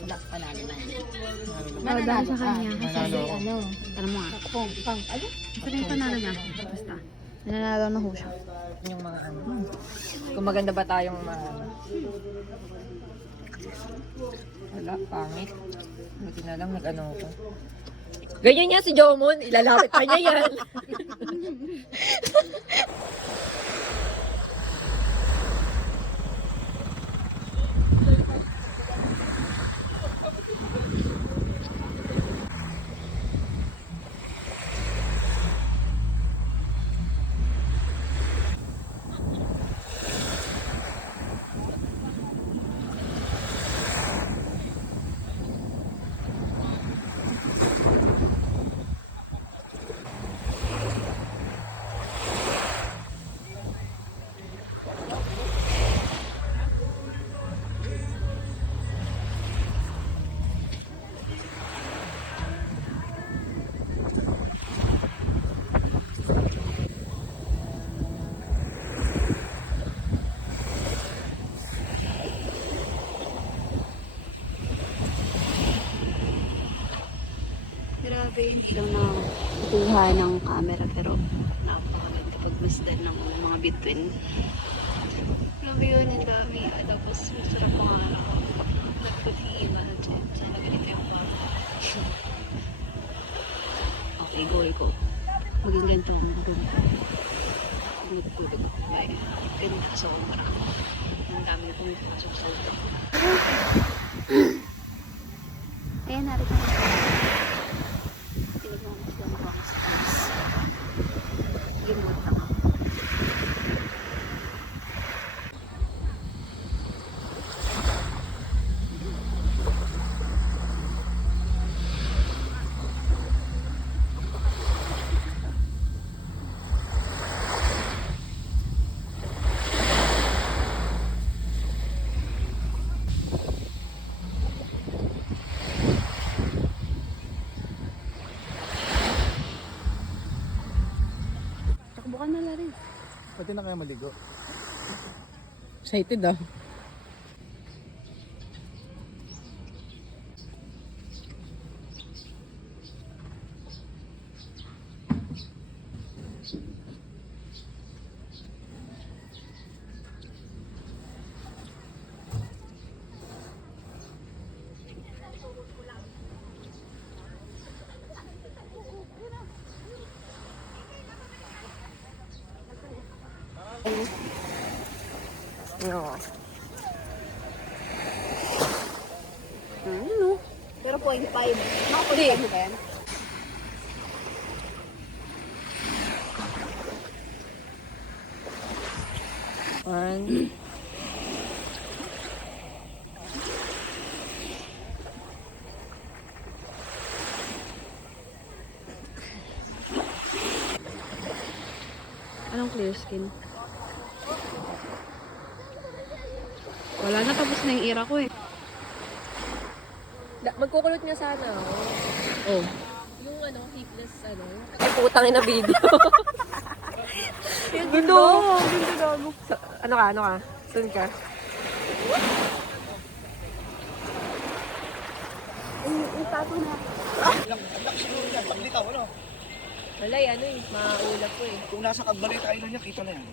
Wala, panalo na. Dahil sa kanya. Nanalo. Ano? Tanong mo nga. Ano? Sabi yung panalo niya. Basta. Nananalo na ho siya. Yung mga ano. Kung maganda ba tayong mga ano. Wala, pangit. Buti na lang nag-ano ko. Ganyan niya si Jomon, ilalapit pa niya yan. Grabe, hindi lang nakuha ng camera pero napakaganda pagmasdan ng mga bituin. Grabe yun, ang dami. Tapos masarap pa nga nagpag-iiba na dyan. Sana ganito yung mga. Okay, goal ko. Maging ganito ang maganda. Tulog-tulog ako. Ay, ganda. So, marami. Ang dami na pumipasok sa utak. Ayan, narito na. Takbo ka na la rin. Pwede na kaya maligo? Excited ah. No. Ano? Pero 0.5. Nakapunta mo ba yan? One. Anong clear skin? Wala na, tapos na yung ira ko eh. Magkukulot niya sana ako. Oh. Yung ano, hipless ano. Ay, putang ina video. Gundo! Gundo gago. Ano ka? Ano ka? Saan ka? Itato na. Wala eh, ano eh. Maulap ko eh. Kung nasa Cagbalita Island niya, kita na yan.